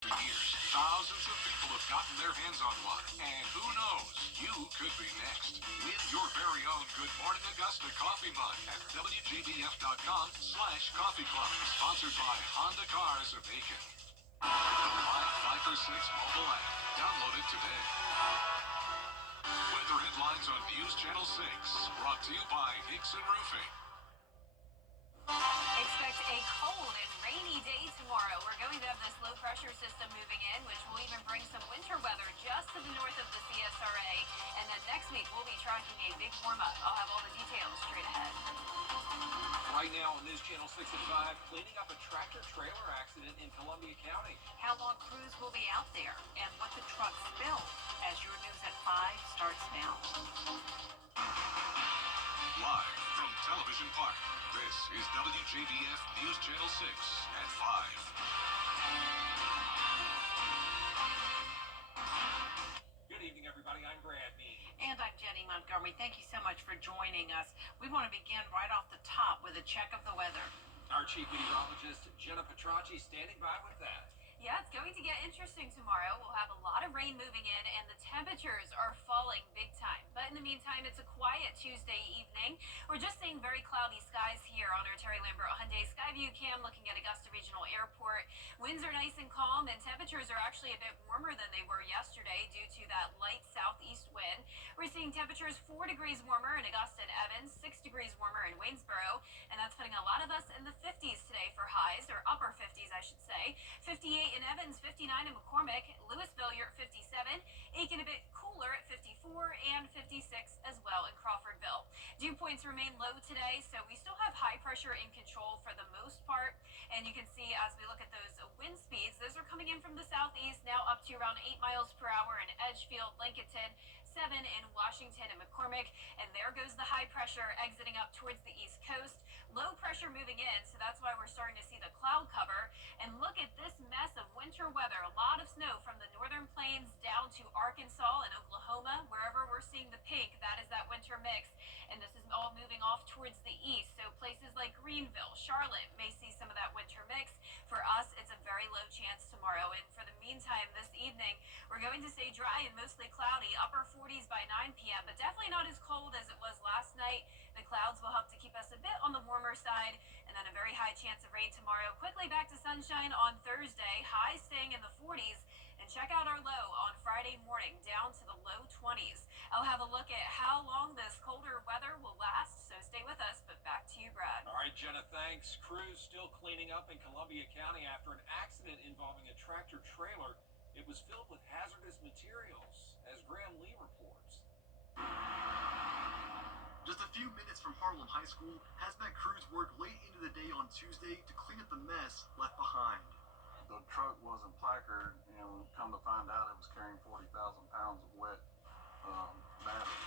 For years, thousands of people have gotten their hands on one. And who knows, you could be next. Win your very own Good Morning Augusta coffee mug at WJBF.com/coffee club. Sponsored by Honda Cars of Aiken. The Live 5 for 6 mobile app. Download it today. Weather headlines on News Channel 6. Brought to you by Hickson Roofing. Expect a cold and rainy day tomorrow. We're going to have this low pressure system moving in, which will even bring some winter weather just to the north of the CSRA. And then next week, we'll be tracking a big warm up. I'll have all the details straight ahead. Right now on News Channel 6 at 5, cleaning up a tractor-trailer accident in Columbia County. How long crews will be out there and what the truck spilled as your News at 5 starts now. Live from Television Park, this is WJBF News Channel 6 at 5. Good evening, everybody. I'm Brad Mead. And I'm Jenny Montgomery. Thank you so much for joining us. We want to begin right off the top with a check of the weather. Our chief meteorologist, Jenna Petracci, standing by with that. Yeah, it's going to get interesting tomorrow. We'll have a lot of rain moving in, and the temperatures are falling big time. But in the meantime, it's a quiet Tuesday evening. We're just seeing very cloudy skies here on our Terry Lambert Hyundai Skyview cam looking at Augusta Regional Airport. Winds are nice and calm, and temperatures are actually a bit warmer than they were yesterday due to that light southeast wind. We're seeing temperatures 4 degrees warmer in Augusta and Evans, 6 degrees warmer in Waynesboro, and that's putting a lot of us in the 50s today for highs, or upper 50s, I should say. 58 in Evans, 59 in McCormick, Louisville, you're at 57, Aiken a bit cooler at 54, and 56 as well in Crawfordville. Dew points remain low today, so we still have high pressure in control for the most part, and you can see as we look at those wind speeds, those are coming in from the southeast now up to around 8 miles per hour in Edgefield, Lincolnton, 7 in Washington and McCormick, and there goes the high pressure exiting up towards the east coast. Low pressure moving in, so that's why we're starting to see the cloud cover. And look at this mess of winter weather. A lot of snow from the northern plains down to Arkansas and Oklahoma. Wherever we're seeing the pink, that is that winter mix. And this is all moving off towards the east. So places like Greenville, Charlotte may see some of that winter mix. For us, it's a very low chance tomorrow. And for the meantime, this evening, we're going to stay dry and mostly cloudy. Upper 40s by 9 p.m., but definitely not as cold as it was last night. The clouds will help to keep us a bit on the warmer side, and then a very high chance of rain tomorrow. Quickly back to sunshine on Thursday, highs staying in the 40s, and check out our low on Friday morning, down to the low 20s. I'll have a look at how long this colder weather will last, so stay with us, but back to you, Brad. All right, Jenna, thanks. Crews still cleaning up in Columbia County after an accident involving a tractor-trailer. It was filled with hazardous materials, as Graham Lee reports. Just a few minutes from Harlem High School, hazmat crews worked late into the day on Tuesday to clean up the mess left behind. The truck wasn't placarded, and come to find out it was carrying 40,000 pounds of wet battery.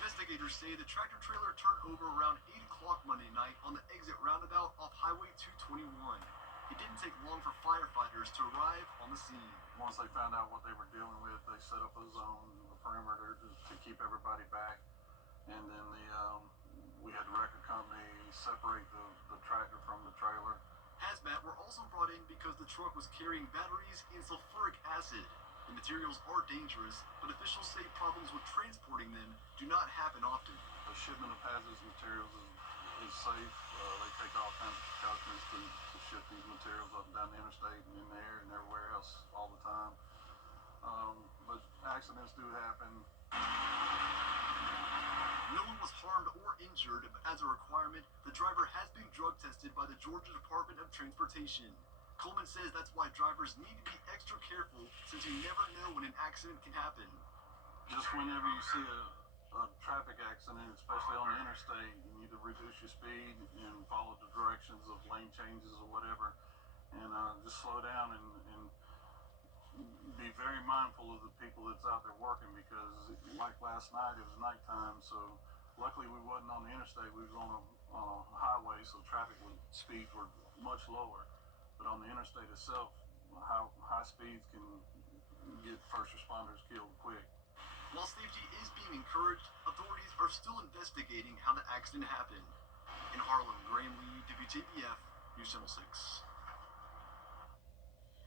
Investigators say the tractor trailer turned over around 8 o'clock Monday night on the exit roundabout off Highway 221. It didn't take long for firefighters to arrive on the scene. Once they found out what they were dealing with, they set up a zone, a perimeter to keep everybody back. And then we had the record company separate the tractor from the trailer. Hazmat were also brought in because the truck was carrying batteries and sulfuric acid. The materials are dangerous, but officials say problems with transporting them do not happen often. The shipment of hazardous materials is safe. They take all kinds of precautions to ship these materials up and down the interstate and in the air and everywhere else all the time. But accidents do happen. No one was harmed or injured, but as a requirement, the driver has been drug tested by the Georgia Department of Transportation. Coleman says that's why drivers need to be extra careful, since you never know when an accident can happen. Just whenever you see a traffic accident, especially on the interstate, you need to reduce your speed and follow the directions of lane changes or whatever, and just slow down and be very mindful of the people that's out there working, because like last night, it was nighttime, so luckily we wasn't on the interstate, we was on a highway, so traffic speeds were much lower. But on the interstate itself, high speeds can get first responders killed quick. While safety is being encouraged, authorities are still investigating how the accident happened. In Harlem, Graham Lee, WJBF, News Channel 6.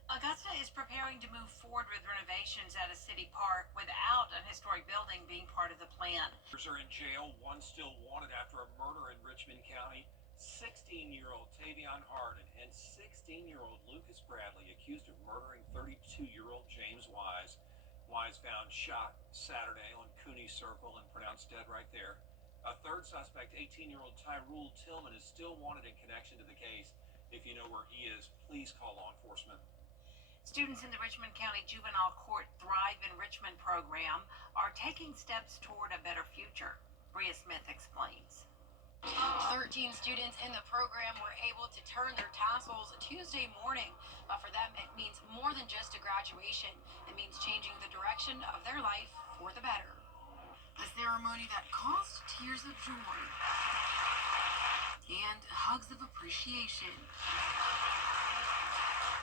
Augusta is preparing to move forward with renovations at a city park without a historic building being part of the plan. Others are in jail. One still wanted after a murder in Richmond County. 16-year-old Tavion Hardin and 16-year-old Lucas Bradley accused of murdering 32-year-old James Wise. Wise found shot Saturday on Cooney Circle and pronounced dead right there. A third suspect, 18-year-old Tyrul Tillman, is still wanted in connection to the case. If you know where he is, please call law enforcement. Students in the Richmond County Juvenile Court Thrive in Richmond program are taking steps toward a better future. Bria Smith explains. 13 students in the program were able to turn their tassels Tuesday morning. But for them, it means more than just a graduation. It means changing the direction of their life for the better. A ceremony that caused tears of joy and hugs of appreciation.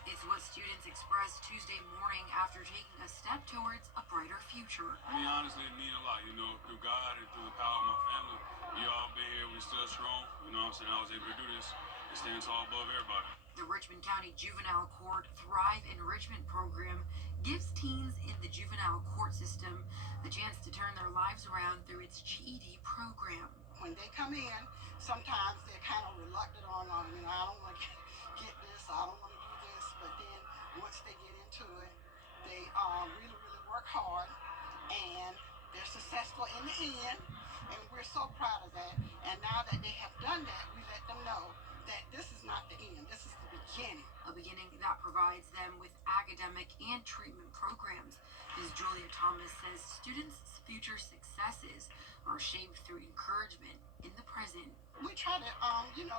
It's what students expressed Tuesday morning after taking a step towards a brighter future. I mean, honestly, it means a lot, through God and through the power of my family. We all been here, we still strong, what I'm saying? I was able to do this and stand tall above everybody. The Richmond County Juvenile Court Thrive in Richmond program gives teens in the juvenile court system a chance to turn their lives around through its GED program. When they come in, sometimes they're kind of reluctant on, I don't want to get this, I don't want to do this, but then once they get into it, they really, really work hard, and they're successful in the end, and we're so proud of that. And now that they have done that, we let them know that this is not the end, this is the beginning. A beginning that provides them with academic and treatment programs. Ms. Julia Thomas says students' future successes are shaped through encouragement in the present. We try to,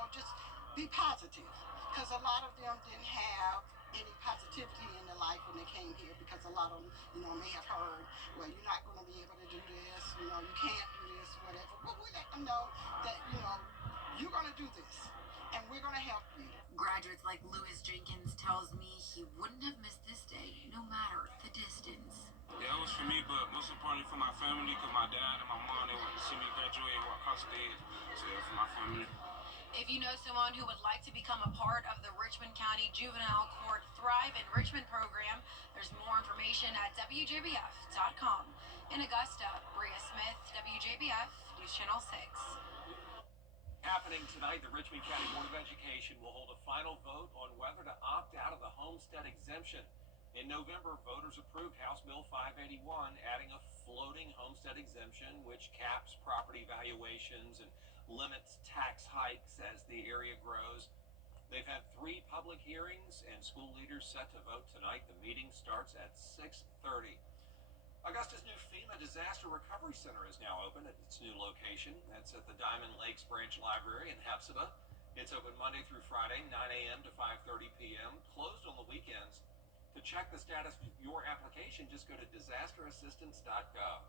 just be positive, because a lot of them didn't have any positivity in their life when they came here, because a lot of them, may have heard, well, you're not going to be able to do this, you can't do this, whatever. But we let them know that, you're going to do this, and we're going to help you. Graduates like Lewis Jenkins tells me he wouldn't have missed this day, no matter the distance. Yeah, it was for me, but most importantly for my family, because my dad and my mom, they went to see me graduate and walk across the stage. So yeah, for my family. If you know someone who would like to become a part of the Richmond County Juvenile Court Thrive in Richmond program, there's more information at WJBF.com. In Augusta, Bria Smith, WJBF, News Channel 6. Happening tonight, the Richmond County Board of Education will hold a final vote on whether to opt out of the homestead exemption. In November, voters approved House Bill 581, adding a floating homestead exemption, which caps property valuations and limits tax hikes as the area grows. They've had 3 public hearings, and school leaders set to vote tonight. The meeting starts at 6:30. Augusta's new FEMA Disaster Recovery Center is now open at its new location. That's at the Diamond Lakes Branch Library in Hepzibah. It's open Monday through Friday, 9 a.m. to 5:30 p.m., closed on the weekends. To check the status of your application, just go to disasterassistance.gov.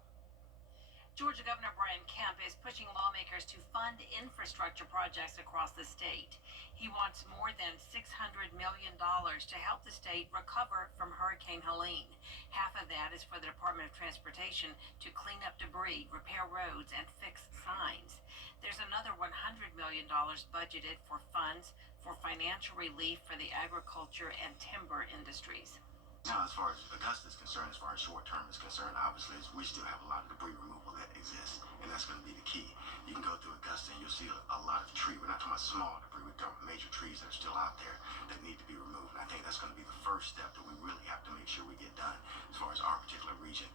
Georgia Governor Brian Kemp is pushing lawmakers to fund infrastructure projects across the state. He wants more than $600 million to help the state recover from Hurricane Helene. Half of that is for the Department of Transportation to clean up debris, repair roads, and fix signs. There's another $100 million budgeted for funds for financial relief for the agriculture and timber industries. Now, as far as Augusta is concerned, as far as short term is concerned, obviously we still have a lot of debris removal that exists, and that's going to be the key. You can go through Augusta and you'll see a lot of tree. We're not talking about small debris, we're talking about major trees that are still out there that need to be removed. And I think that's going to be the first step that we really have to make sure we get done as far as our particular region.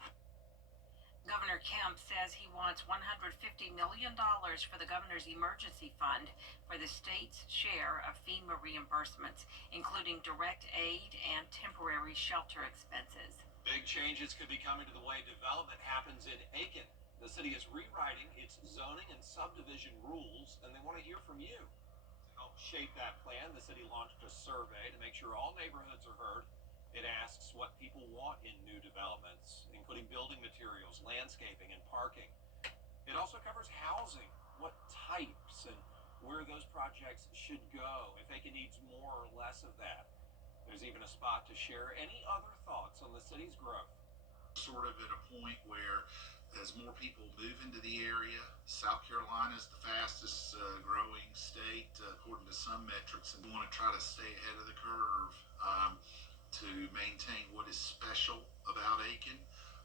Governor Kemp says he wants $150 million for the governor's emergency fund for the state's share of FEMA reimbursements, including direct aid and temporary shelter expenses. Big changes could be coming to the way development happens in Aiken. The city is rewriting its zoning and subdivision rules, and they want to hear from you. To help shape that plan, the city launched a survey to make sure all neighborhoods are heard. It asks what people want in new developments, including building materials, landscaping, and parking. It also covers housing, what types and where those projects should go, if Aiken needs more or less of that. There's even a spot to share any other thoughts on the city's growth. Sort of at a point where as more people move into the area, South Carolina is the fastest growing state according to some metrics, and we want to try to stay ahead of the curve to maintain what is special about Aiken,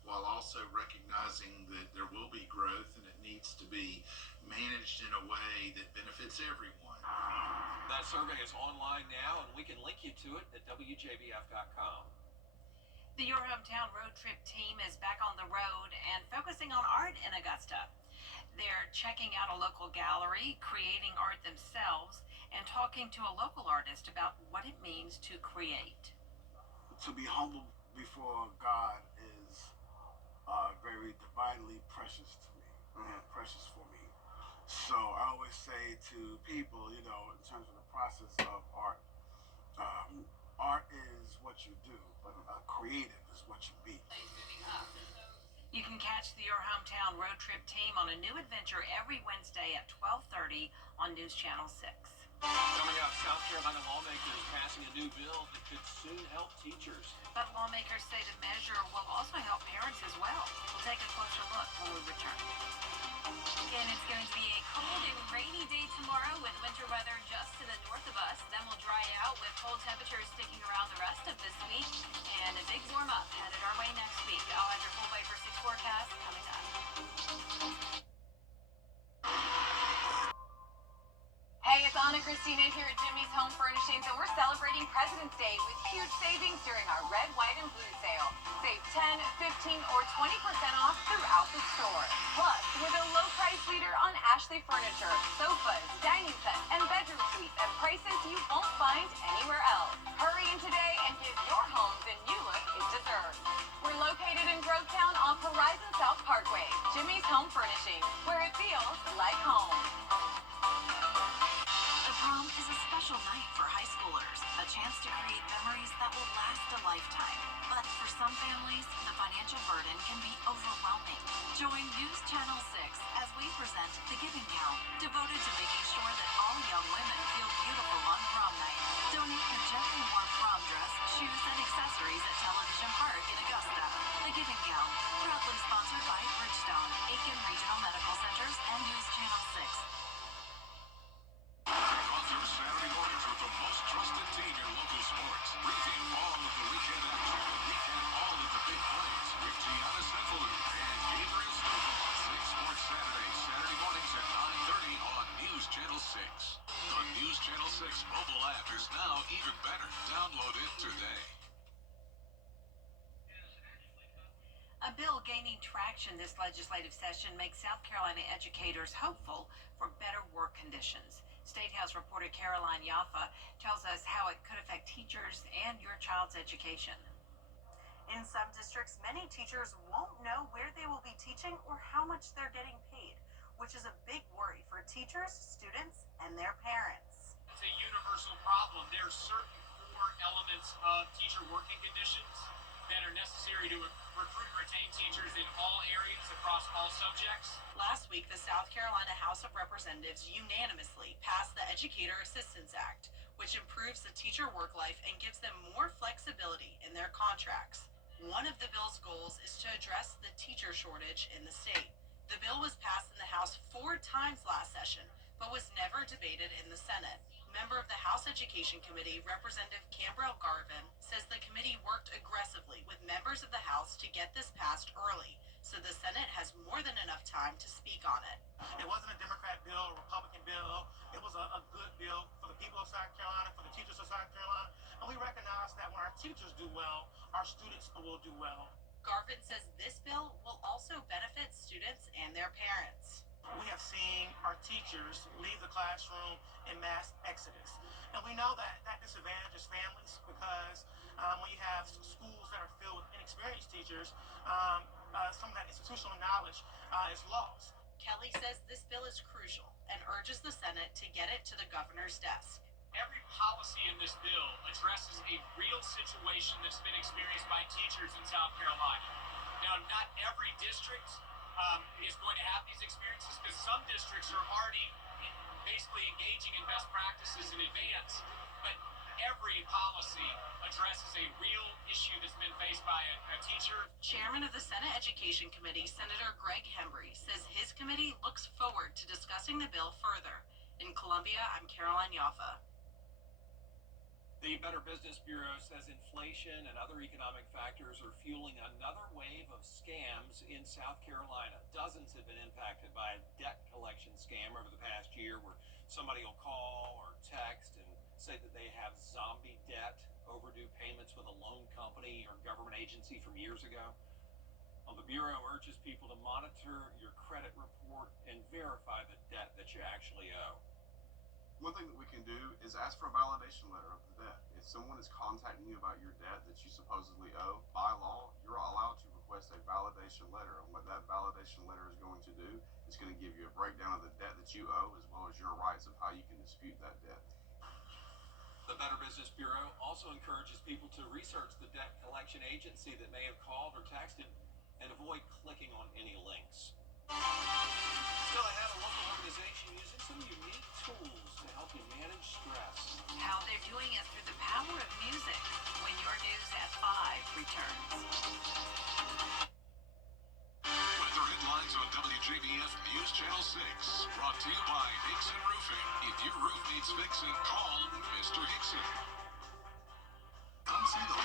while also recognizing that there will be growth and it needs to be managed in a way that benefits everyone. That survey is online now, and we can link you to it at WJBF.com. The Your Hometown road trip team is back on the road and focusing on art in Augusta. They're checking out a local gallery, creating art themselves, and talking to a local artist about what it means to create. To be humble before God is very divinely precious to me, precious for me. So I always say to people, in terms of the process of art, art is what you do, but creative is what you be. You can catch the Your Hometown road trip team on a new adventure every Wednesday at 12:30 on News Channel 6. Coming up, South Carolina lawmakers passing a new bill that could soon help teachers. But lawmakers say the measure will also help parents as well. We'll take a closer look when we return. And it's going to be a cold and rainy day tomorrow with winter weather just to the north of us. Then we'll dry out with cold temperatures sticking around the rest of this week. And a big warm up headed our way next week. I'll have your full Bite for 6 forecast coming up. Hey, it's Anna Christina here at Jimmy's Home Furnishings, and we're celebrating President's Day with huge savings during our red, white, and blue sale. Save 10, 15, or 20% off throughout the store. Plus, we're the low price leader on Ashley furniture, sofas, dining sets, and bedroom suites at prices you won't find anywhere else. Hurry in today and give your home the new look it deserves. We're located in Grovetown off Horizon South Parkway. Jimmy's Home Furnishings, where it feels like home. Prom is a special night for high schoolers, a chance to create memories that will last a lifetime. But for some families, the financial burden can be overwhelming. Join News Channel 6 as we present The Giving Gown, devoted to making sure that all young women feel beautiful on prom night. Donate your gently warm prom dress, shoes, and accessories at Television Park in Augusta. The Giving Gown, proudly sponsored by Bridgestone, Aiken Regional Medical Centers, and News Channel 6. Kick off your Saturday mornings with the most trusted team in local sports. Preview all of the weekend action. Recap all of the big plays with Gianna Senfalou and Gabriel Stoughton. 6 Sports Saturday, Saturday mornings at 9:30 on News Channel 6. The News Channel 6 mobile app is now even better. Download it today. A bill gaining traction this legislative session makes South Carolina educators hopeful for better work conditions. State House reporter Caroline Yaffa tells us how it could affect teachers and your child's education. In some districts, many teachers won't know where they will be teaching or how much they're getting paid, which is a big worry for teachers, students, and their parents. It's a universal problem. There are certain core elements of teacher working conditions that are necessary to recruit and retain teachers in all areas across all subjects. Last week, the South Carolina House of Representatives unanimously passed the Educator Assistance Act, which improves the teacher work life and gives them more flexibility in their contracts. One of the bill's goals is to address the teacher shortage in the state. The bill was passed in the House 4 times last session, but was never debated in the Senate. Member of the House Education Committee, Representative Cambrell Garvin, says the committee worked aggressively with members of the House to get this passed early, so the Senate has more than enough time to speak on it. It wasn't a Democrat bill, a Republican bill. It was a good bill for the people of South Carolina, for the teachers of South Carolina. And we recognize that when our teachers do well, our students will do well. Garvin says this bill will also benefit students and their parents. We have seen our teachers leave the classroom in mass exodus. And we know that that disadvantages families because when you have schools that are filled with inexperienced teachers, some of that institutional knowledge is lost. Kelly says this bill is crucial and urges the Senate to get it to the governor's desk. Every policy in this bill addresses a real situation that's been experienced by teachers in South Carolina. Now, not every district is going to have these experiences because some districts are already basically engaging in best practices in advance, but every policy addresses a real issue that's been faced by a teacher. Chairman of the Senate Education Committee, Senator Greg Hembry, says his committee looks forward to discussing the bill further. In Columbia, I'm Caroline Yaffa. The Better Business Bureau says inflation and other economic factors are fueling another wave of scams in South Carolina. Dozens have been impacted by a debt collection scam over the past year where somebody will call or text and say that they have zombie debt, overdue payments with a loan company or government agency from years ago. Well, the Bureau urges people to monitor your credit report and verify the debt that you actually owe. One thing that we can do is ask for a validation letter of the debt. If someone is contacting you about your debt that you supposedly owe, by law, you're allowed to request a validation letter. And what that validation letter is going to do is going to give you a breakdown of the debt that you owe as well as your rights of how you can dispute that debt. The Better Business Bureau also encourages people to research the debt collection agency that may have called or texted and avoid clicking on any links. Still ahead, a local organization using some unique tools to help you manage stress. How they're doing it through the power of music when your news at 5 returns. Weather headlines on WJBF News Channel 6. Brought to you by Hickson Roofing. If your roof needs fixing, call Mr. Hickson. Come see the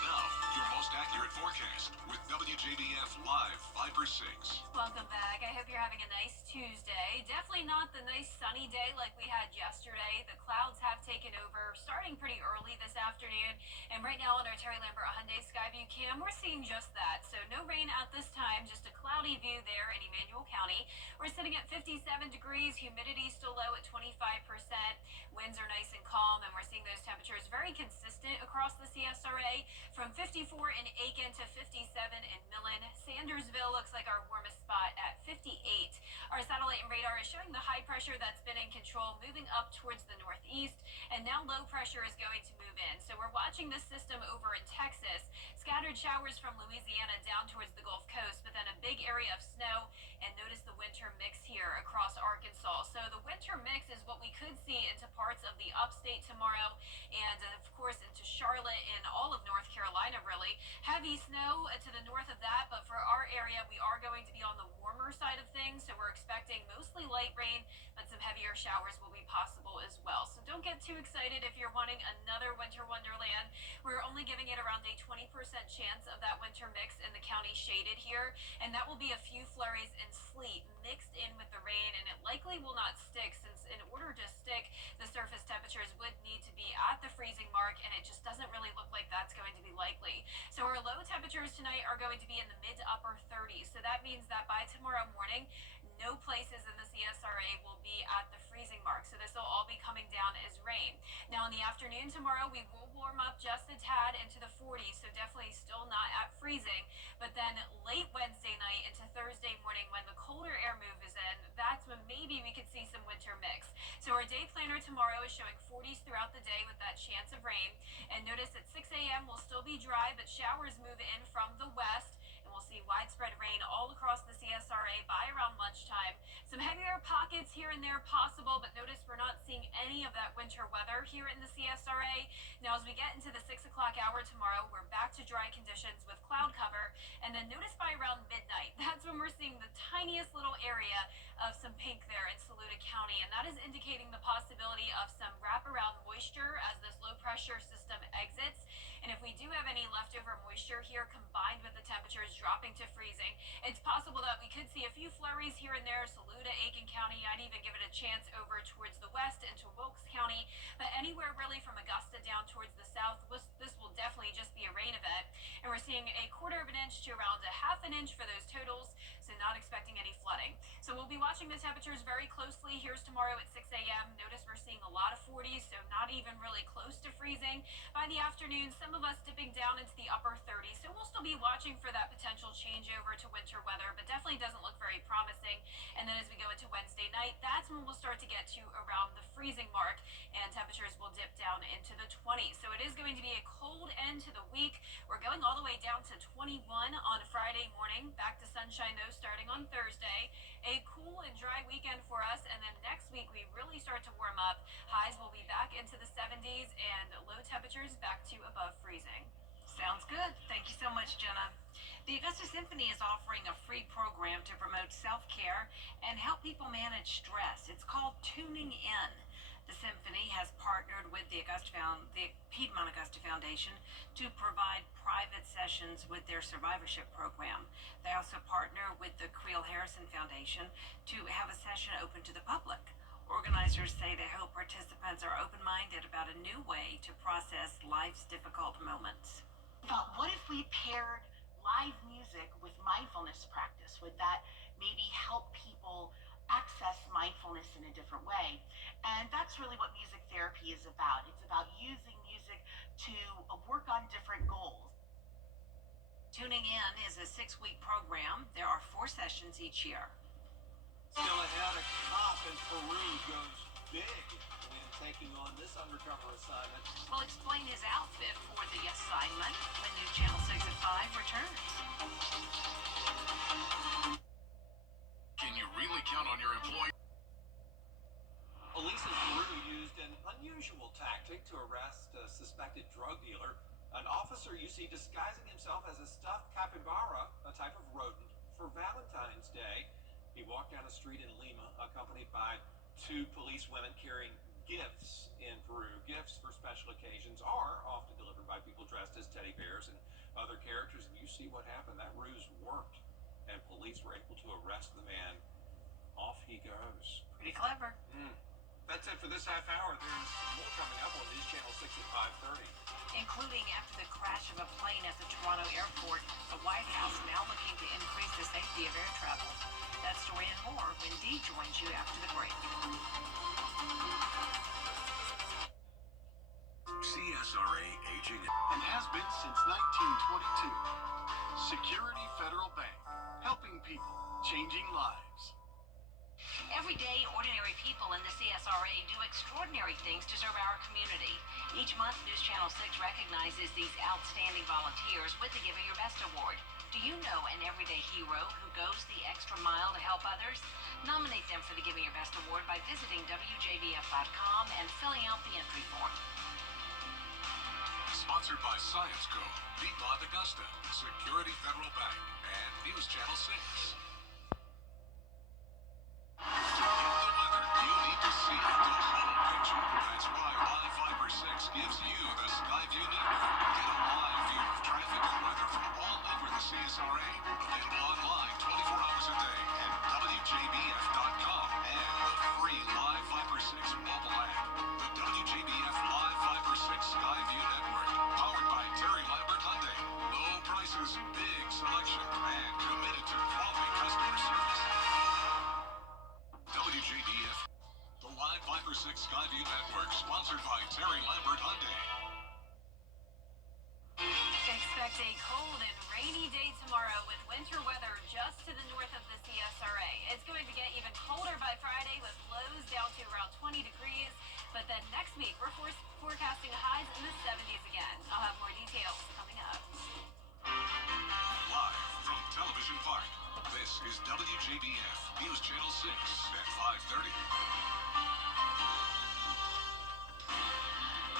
Now, your most accurate forecast with WJBF Live 5 for 6. Welcome back. I hope you're having a nice Tuesday. Definitely not the nice sunny day like we had yesterday. The clouds have taken over starting pretty early this afternoon. And right now on our Terry Lambert Hyundai Skyview cam, we're seeing just that. So no rain at this time, just a cloudy view there in Emmanuel County. We're sitting at 57 degrees, humidity still low at 25%. Winds are nice and calm, and we're seeing those temperatures very consistent across the CSRA from 54 in Aiken to 57 in Millen. Sandersville looks like our warmest spot at 58. Our satellite and radar is showing the high pressure that's been in control moving up towards the northeast, and now low pressure is going to move in. So we're watching this system over in Texas. Scattered showers from Louisiana down towards the Gulf Coast, but then a big area of snow, and notice the winter mix here across Arkansas. So the winter mix is what we could see into parts of the upstate tomorrow, and of course into Charlotte and all of North Carolina, really. Heavy snow to the north of that, but for our area, we are going to be on the warmer side of things, so we're expecting mostly light rain, but some heavier showers will be possible as well. So don't get too excited if you're wanting another winter wonderland. We're only giving it around a 20% chance of that winter mix in the county shaded here, and that will be a few flurries and sleet mixed in with the rain, and it likely will not stick, since in order to stick, the surface temperatures would need to be at the freezing mark, and it just doesn't really look like that's going to be likely. So our low temperatures tonight are going to be in the mid to upper 30s. So that means that by tomorrow morning, no places in the CSRA will be at the freezing mark. So this will all be coming down as rain. Now in the afternoon tomorrow, we will warm up just a tad into the 40s. So definitely still not at freezing. But then late Wednesday night into Thursday morning, when the colder air move is in, that's when maybe we could see some winter mix. So our day planner tomorrow is showing 40s throughout the day with that chance of rain. And notice at 6 a.m. will still be dry, but showers move in from the west. We'll see widespread rain all across the CSRA by around lunchtime. Some heavier pockets here and there possible, but notice we're not seeing any of that winter weather here in the CSRA. Now, as we get into the 6 o'clock hour tomorrow, we're back to dry conditions with cloud cover. And then notice by around midnight, that's when we're seeing the tiniest little area of some pink there in Saluda County. And that is indicating the possibility of some wraparound moisture as this low pressure system exits. And if we do have any leftover moisture here combined with the temperatures dropping to freezing, it's possible that we could see a few flurries here and there, Saluda, Aiken County. I'd even give it a chance over towards the west into Wilkes County. But anywhere really from Augusta down towards the south, this will definitely just be a rain event. And we're seeing a 1/4 inch to around a 1/2 inch for those totals, so not expecting any flooding. So we'll be watching the temperatures very closely. Here's tomorrow at 6 a.m. Notice we're seeing a lot of 40s, so not even really close to freezing. By the afternoon, some of us dipping down into the upper 30s, so we'll still be watching for that potential changeover to winter weather, but definitely doesn't look very promising. And then as we go into Wednesday night, that's when we'll start to get to around the freezing mark, and temperatures will dip down into the 20s. So it is going to be a cold end to the week. We're going all the way down to 21 on Friday morning. Back to sunshine, though, starting on Thursday. A cool and dry weekend for us, and then next week we really start to warm up. Highs will be back into the 70s, and low temperatures back to above freezing. Sounds good. Thank you so much, Jenna. The Augusta Symphony is offering a free program to promote self-care and help people manage stress. It's called Tuning In. The symphony has partnered with the Piedmont Augusta Foundation to provide private sessions with their survivorship program. They also partner with the Creel Harrison Foundation to have a session open to the public. Organizers say they hope participants are open-minded about a new way to process life's difficult moments. But what if we paired live music with mindfulness practice? Would that maybe help people access mindfulness in a different way? And that's really what music therapy is about. It's about using music to work on different goals. Tuning in is a 6-week program. There are 4 sessions each year. Still ahead, a cop in Peru goes big when taking on this undercover assignment. We'll explain his outfit for the assignment when News Channel 6 at 5 returns. Can you really count on your employee? Police in Peru used an unusual tactic to arrest a suspected drug dealer. An officer you see disguising himself as a stuffed capybara, a type of rodent, for Valentine's Day. He walked down a street in Lima, accompanied by 2 police women carrying gifts in Peru. Gifts for special occasions are often delivered by people dressed as teddy bears and other characters. And you see what happened. That ruse worked, and police were able to arrest the man. Off he goes. Pretty clever. That's it for this half hour. There's more coming up on News Channel 6 at 5:30. Including after the crash of a plane at the Toronto airport, the White House now looking to increase the safety of air travel. That story and more when Dee joins you after the break. CSRA aging And has been since 1922. Security Federal Bank, helping people, changing lives. Every day, ordinary people in the CSRA do extraordinary things to serve our community. Each month, News Channel 6 recognizes these outstanding volunteers with the Give It Your Best Award. Do you know an everyday hero who goes the extra mile to help others? Nominate them for the Give It Your Best Award by visiting WJBF.com and filling out the entry form. sponsored by Science Co, Piedmont Augusta, Security Federal Bank, and News Channel 6. To get the weather, you need to see the whole picture. That's why Live Fiber 6 gives you the Skyview network. Get a live view of traffic and weather from all over the CSRA. Available online 24 hours a day at WJBF.com and the free Live Fiber 6 mobile app. The WJBF Live Fiber 6 Skyview network, powered by Terry Lambert Hyundai. Low prices, big selection, and committed to quality customer service. WJBF, the Live Fiber 6 Skyview Network, sponsored by Terry Lambert Hyundai. Expect a cold and rainy day tomorrow with winter weather just to the north of the CSRA. It's going to get even colder by Friday with lows down to around 20 degrees. But then next week, we're forecasting highs in the 70s again. I'll have more details coming up. Live from Television Park, this is WJBF News Channel 6 at 5:30.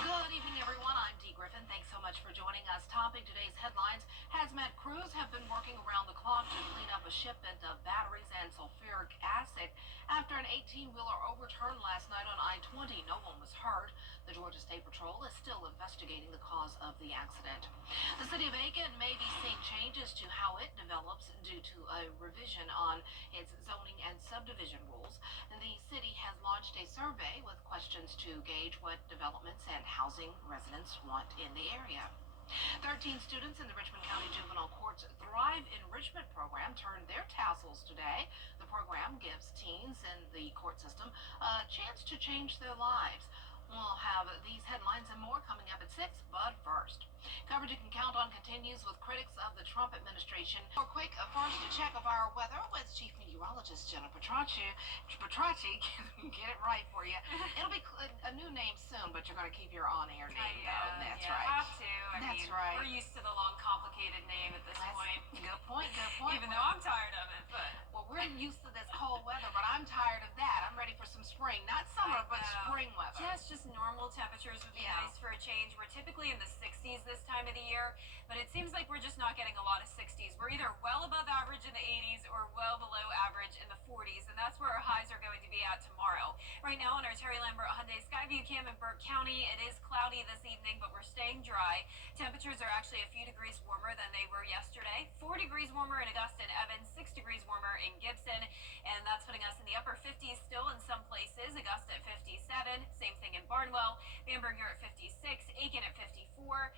Good evening, everyone. I'm Dee Griffin. Thanks so much for joining us. Topping today's headlines, hazmat crews have been working around the clock to clean up a shipment of batteries and sulfuric acid after an 18-wheeler overturned last night on I-20. No one was hurt. The Georgia State Patrol is still investigating the cause of the accident. The city of Aiken may be seeing changes to how it develops due to a revision on its zoning and subdivision rules. And the city has launched a survey with questions to gauge what developments and housing residents want in the area. 13 students in the Richmond County Juvenile Court's Thrive Enrichment Program turned their tassels today. The program gives teens in the court system a chance to change their lives. We'll have these headlines and more coming up at 6, but first. Coverage you can count on continues with critics of the Trump administration. For quick first check of our weather with Chief Meteorologist Jenna Petracci, get it right for you. It'll be a new name soon, but you're going to keep your on-air name, though. That's right. Have to. I That's mean, right. We're used to the long, complicated name at this point. Good point, good point. Even though I'm tired of it, but... Well, we're used to this cold weather, but I'm tired of that. I'm ready for some spring. Not summer, but spring weather. Yes, just normal temperatures would be nice for a change. We're typically in the 60s this time of the year, but it seems like we're just not getting a lot of 60s. We're either well above average in the 80s or well below average in the 40s, and that's where our highs are going to be at tomorrow. Right now on our Terry Lambert Hyundai Skyview cam in Burke County, it is cloudy this evening, but we're staying dry. Temperatures are actually a few degrees warmer than they were yesterday. 4 degrees warmer in Augusta and Evans, 6 degrees warmer in Gibson, and that's putting us in the upper 50s still in some places. Augusta at 57, same thing in Barnwell. Bamberg, you're at 56, Aiken at 54,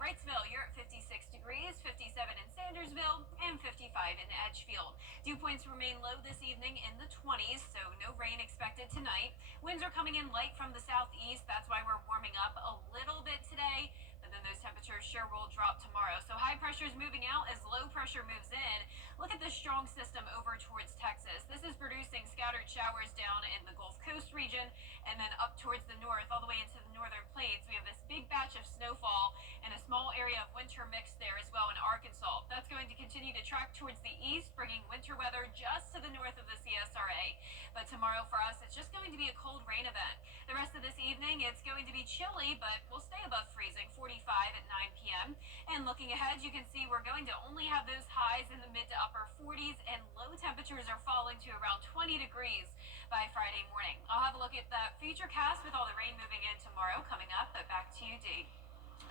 Wrightsville, you're at 56 degrees, 57 in Sandersville, and 55 in Edgefield. Dew points remain low this evening in the 20s, so no rain expected tonight. Winds are coming in light from the southeast. That's why we're warming up a little bit today. But then those temperatures sure will drop tomorrow. So high pressure is moving out as low pressure moves in. Look at this strong system over towards Texas. This is producing scattered showers down in the Gulf Coast region and then up towards the north, all the way into the northern plains. We have this big batch of snowfall and a small area of winter mix there as well in Arkansas. That's going to continue to track towards the east, bringing winter weather just to the north of the CSRA. But tomorrow for us, it's just going to be a cold rain event. The rest of this evening, it's going to be chilly, but we'll stay above freezing, 45 at 9 p.m. And looking ahead, you can see we're going to only have those highs in the mid to upper 40s, and low temperatures are falling to around 20 degrees by Friday morning. I'll have a look at that future cast with all the rain moving in tomorrow coming up, but back to you, Dee.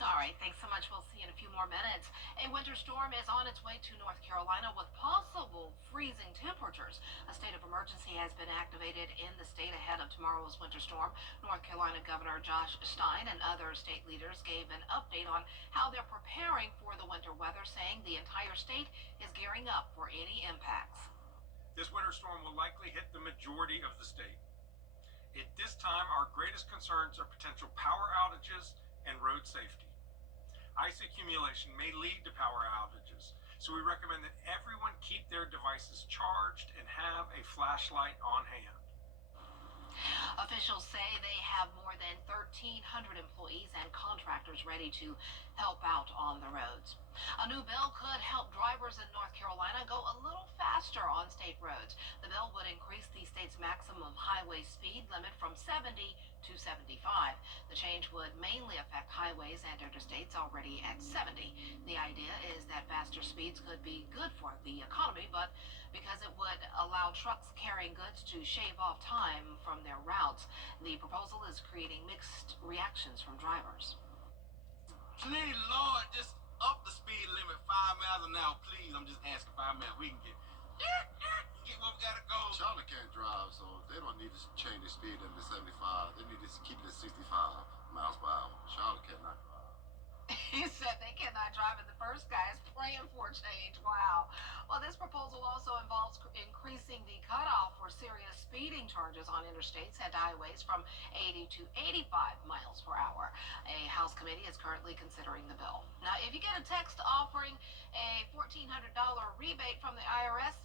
All right, thanks so much. We'll see you in a few more minutes. A winter storm is on its way to North Carolina with possible freezing temperatures. A state of emergency has been activated in the state ahead of tomorrow's winter storm. North Carolina Governor Josh Stein and other state leaders gave an update on how they're preparing for the winter weather, saying the entire state is gearing up for any impacts. This winter storm will likely hit the majority of the state. At this time, our greatest concerns are potential power outages and road safety. Ice accumulation may lead to power outages, so we recommend that everyone keep their devices charged and have a flashlight on hand. Officials say they have more than 1,300 employees and contractors ready to help out on the roads. A new bill could help drivers in North Carolina go a little faster on state roads. The bill would increase the state's maximum highway speed limit from 70 to 75. The change would mainly affect highways and interstates already at 70. The idea is that faster speeds could be good for the economy, but because it would allow trucks carrying goods to shave off time from their routes, the proposal is creating mixed reactions from drivers. Please, Lord, just up the speed limit 5 miles an hour, please. I'm just asking 5 miles. We can get where we gotta go. Charlotte can't drive, so they don't need to change the speed limit to 75. They need to keep it at 65 miles per hour. Charlotte cannot drive. He said they cannot drive, and the first guy is praying for change. Wow. Well, this proposal also involves increasing the cutoff for serious speeding charges on interstates and highways from 80 to 85 miles per hour. A House committee is currently considering the bill. Now, if you get a text offering a $1,400 rebate from the IRS,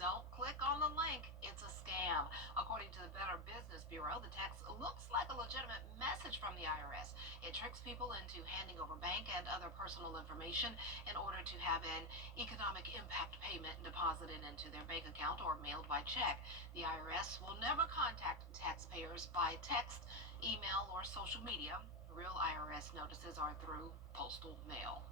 don't click on the link. It's a scam. According to the Better Business Bureau, the text looks like a legitimate message from the IRS. It tricks people into handing over bank and other personal information in order to have an economic impact payment deposited into their bank account or mailed by check. The IRS will never contact taxpayers by text, email, or social media. Real IRS notices are through postal mail.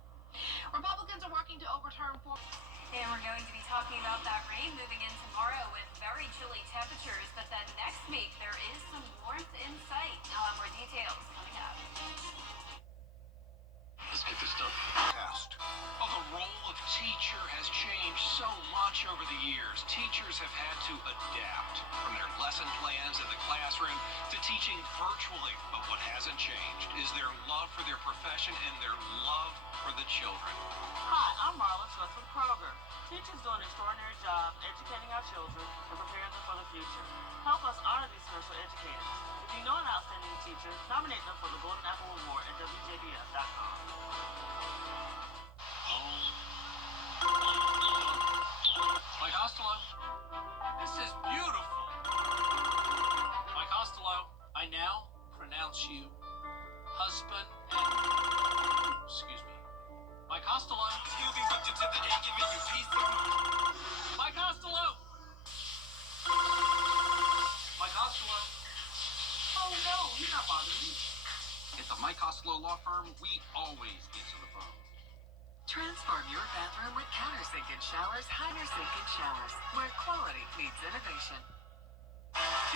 Republicans are working to overturn And we're going to be talking about that rain moving in tomorrow with very chilly temperatures, but then next week there is some warmth in sight. I'll have more details coming up. Let's get this done. Past. Oh, the role of teacher has changed so much over the years. Teachers have had to adapt from their lesson plans in the classroom to teaching virtually. But what hasn't changed is their love for their profession and their love for the children. Hi, I'm Marla Swift with Kroger. Teachers do an extraordinary job educating our children and preparing them for the future. Help us honor these special educators. If you know an outstanding teacher, nominate them for the Golden Apple Award at WJBF.com. Mike Costello. This is beautiful. Mike Costello, I now pronounce you husband and... Excuse me. Mike Costello. You'll be whipped into the egg, giving you peace of mind. Mike Costello. Mike Costello. Oh no, you're not bothering me. At the Mike Costello Law Firm, we always answer the phone. Showers, Higher Sinking Showers, where quality meets innovation.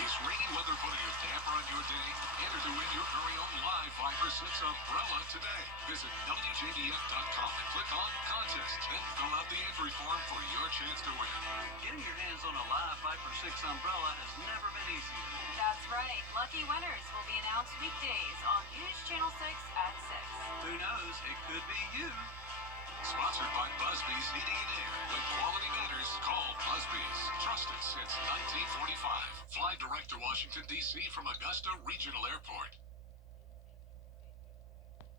Is rainy weather putting a damper on your day? Enter to win your very own live Viper 6 umbrella today. Visit WJBF.com and click on Contest. Then fill out the entry form for your chance to win. Getting your hands on a live Viper 6 umbrella has never been easier. That's right. Lucky winners will be announced weekdays on News Channel 6 at 6. Who knows? It could be you. Sponsored by Busby's Heating and Air. When quality matters, call Busby's. Trusted since 1945. Fly direct to Washington, D.C. from Augusta Regional Airport.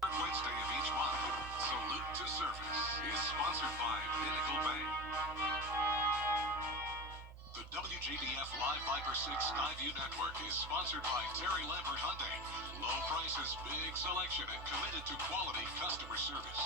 Third Wednesday of each month, Salute to Service is sponsored by Pinnacle Bank. The WJBF Live Viper 6 Skyview Network is sponsored by Terry Lambert Hyundai. Low prices, big selection, and committed to quality customer service.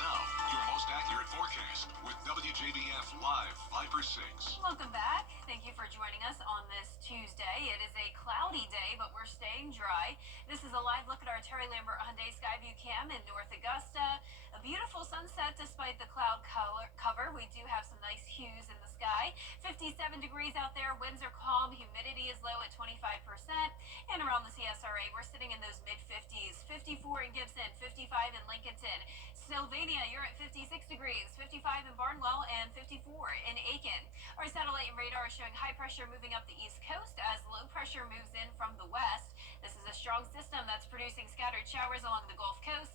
Now, your most accurate forecast with WJBF Live Viper 6. Welcome back. Thank you for joining us on this Tuesday. It is a cloudy day, but we're staying dry. This is a live look at our Terry Lambert Hyundai Skyview Cam in North Augusta. A beautiful sunset despite the cloud cover. We do have some nice hues in the sky. 57 degrees out there. Winds are calm. Humidity is low at 25%. And around the CSRA, we're sitting in those mid-50s. 54 in Gibson, 55 in Lincolnton. Sylvania, you're at 56 degrees, 55 in Barnwell, and 54 in Aiken. Our satellite and radar is showing high pressure moving up the east coast as low pressure moves in from the west. This is a strong system that's producing scattered showers along the Gulf Coast.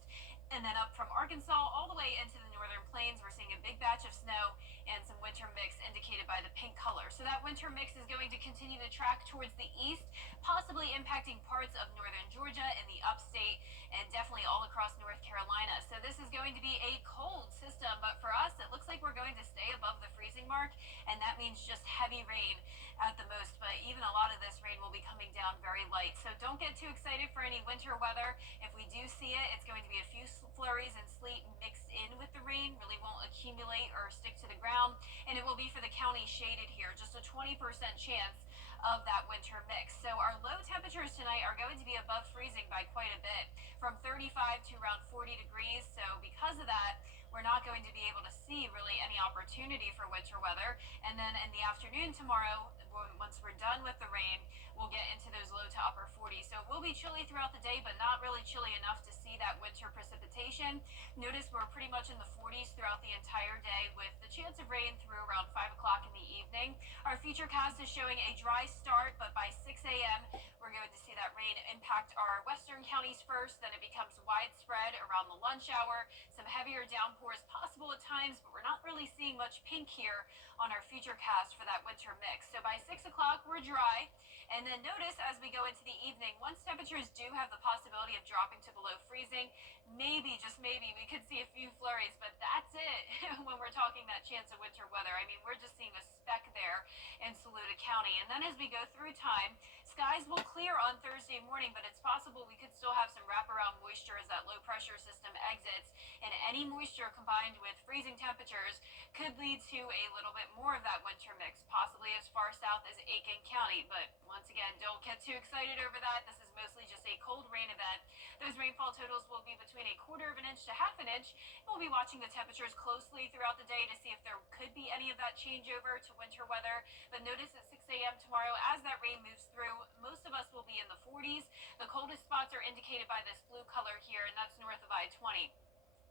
And then up from Arkansas all the way into the northern plains, we're seeing a big batch of snow and some winter mix indicated by the pink color. So that winter mix is going to continue to track towards the east, possibly impacting parts of northern Georgia and the upstate, and definitely all across North Carolina. So this is going to be a cold system, but for us, it looks like we're going to stay above the freezing mark, and that means just heavy rain at the most. But even a lot of this rain will be coming down very light. So don't get too excited for any winter weather. If we do see it, it's going to be a few flurries and sleet mixed in with the rain. Really won't accumulate or stick to the ground, and it will be for the county shaded here. Just a 20% chance of that winter mix. So our low temperatures tonight are going to be above freezing by quite a bit, from 35 to around 40 degrees. So because of that, we're not going to be able to see really any opportunity for winter weather. And then in the afternoon tomorrow, once we're done with the rain, we'll get into those low to upper 40s. So it will be chilly throughout the day, but not really chilly enough to see that winter precipitation. Notice we're pretty much in the 40s throughout the entire day, with the chance of rain through around 5 o'clock in the evening. Our futurecast is showing a dry start, but by 6 a.m., we're going to see that rain impact our western counties first. Then it becomes widespread around the lunch hour. Some heavier downpours possible at times, but we're not really seeing much pink here on our futurecast for that winter mix. So by 6 o'clock, we're dry. And then notice as we go into the evening, once temperatures do have the possibility of dropping to below freezing, maybe, just maybe, we could see a few flurries, but that's it when we're talking that chance of winter weather. I mean, we're just seeing a speck there in Saluda County. And then as we go through time, skies will clear on Thursday morning, but it's possible we could still have some wraparound moisture as that low pressure system exits. And any moisture combined with freezing temperatures could lead to a little bit more of that winter mix, possibly as far south as Aiken County. But once again, don't get too excited over that. This is mostly just a cold rain event. Those rainfall totals will be between 1/4 inch to 1/2 inch. We'll be watching the temperatures closely throughout the day to see if there could be any of that changeover to winter weather. But notice at 6 a.m. tomorrow, as that rain moves through, most of us will be in the 40s. The coldest spots are indicated by this blue color here, and that's north of I-20.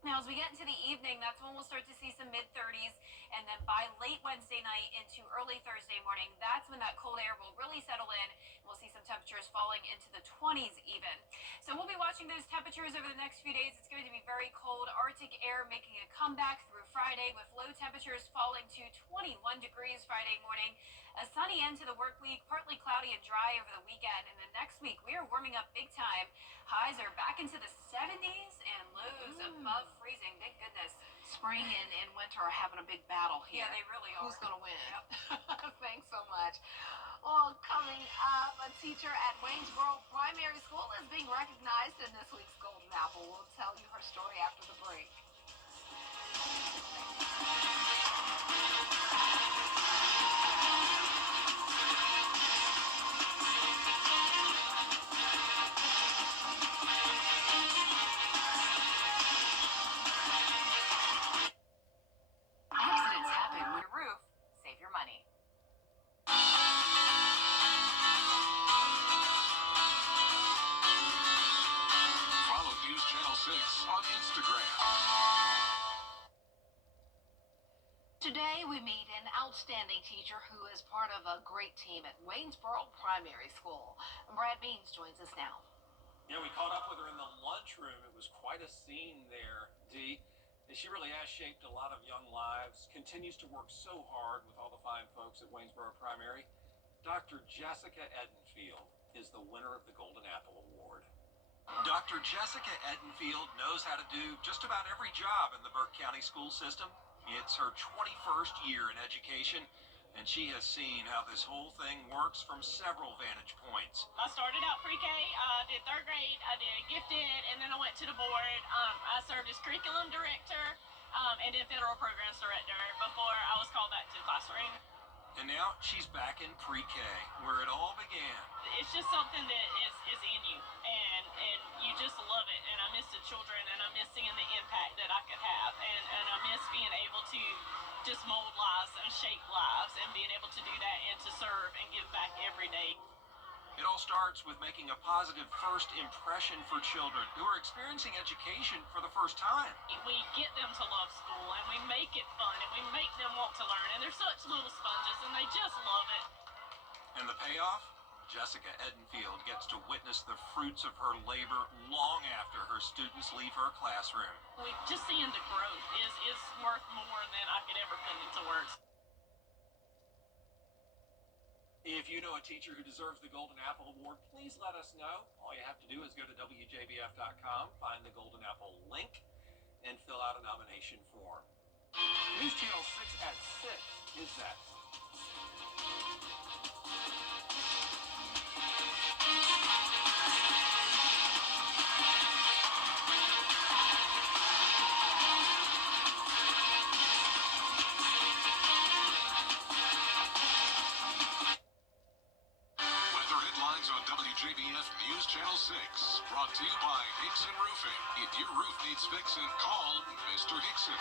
Now, as we get into the evening, that's when we'll start to see some mid-30s, and then by late Wednesday night into early Thursday morning, that's when that cold air will really settle in. We'll see some temperatures falling into the 20s even. So we'll be watching those temperatures over the next few days. It's going to be very cold. Arctic air making a comeback through Friday, with low temperatures falling to 21 degrees Friday morning. A sunny end to the work week, partly cloudy and dry over the weekend. And then next week, we are warming up big time. Highs are back into the 70s and lows above freezing. Thank goodness. Spring and winter are having a big battle here. Yeah, they really are. Who's going to win? Yep. Thanks so much. Well, coming up, a teacher at Waynesboro Primary School is being recognized in this week's Golden Apple. We'll tell you her story after the break. on Instagram. Today, we meet an outstanding teacher who is part of a great team at Waynesboro Primary School. Brad Means joins us now. Yeah, we caught up with her in the lunchroom. It was quite a scene there, Dee. She really has shaped a lot of young lives, continues to work so hard with all the fine folks at Waynesboro Primary. Dr. Jessica Edenfield is the winner of the Golden Apple Award. Dr. Jessica Edenfield knows how to do just about every job in the Burke County school system. It's her 21st year in education, and she has seen how this whole thing works from several vantage points. I started out pre-K, I did third grade, I did gifted, and then I went to the board. I served as curriculum director and then federal programs director before I was called back to the classroom. And now she's back in pre-K, where it all began. It's just something that is in you, and you just love it. And I miss the children, and I miss seeing the impact that I could have, and I miss being able to just mold lives and shape lives, and being able to do that and to serve and give back every day. It all starts with making a positive first impression for children who are experiencing education for the first time. We get them to love school, and we make it fun, and we make them want to learn, and they're such little sponges, and they just love it. And the payoff? Jessica Edenfield gets to witness the fruits of her labor long after her students leave her classroom. Just seeing the growth is worth more than I could ever put into words. If you know a teacher who deserves the Golden Apple Award, please let us know. All you have to do is go to WJBF.com, find the Golden Apple link, and fill out a nomination form. News Channel 6 at 6 is next. On WJBF News Channel 6, brought to you by Hickson Roofing. If your roof needs fixing, call Mr. Hickson.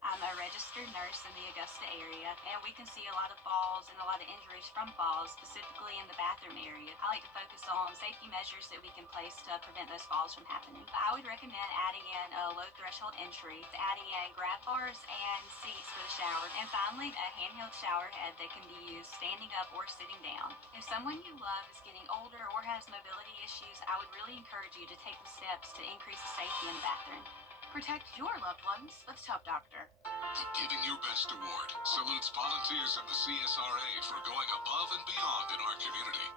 I'm a registered nurse in the Augusta area, and we can see a lot of falls and a lot of injuries from falls, specifically in the bathroom area. I like to focus on safety measures that we can place to prevent those falls from happening. I would recommend adding in a low threshold entry, adding in grab bars and seats for the shower, and finally a handheld shower head that can be used standing up or sitting down. If someone you love is getting older or has mobility issues, I would really encourage you to take the steps to increase the safety in the bathroom. Protect your loved ones with Top Doctor. The Giving Your Best Award salutes volunteers in the CSRA for going above and beyond in our community.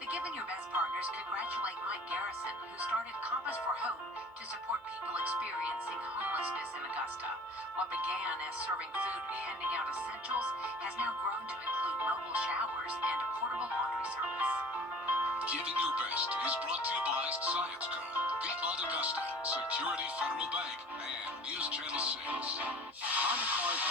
The Giving Your Best partners congratulate Mike Garrison, who started Compass for Hope to support people experiencing homelessness in Augusta. What began as serving food and handing out essentials has now grown to include mobile showers and a portable laundry service. Giving Your Best is brought to you by Science Co, Piedmont Augusta, Security Federal Bank, and News Channel 6. On the cards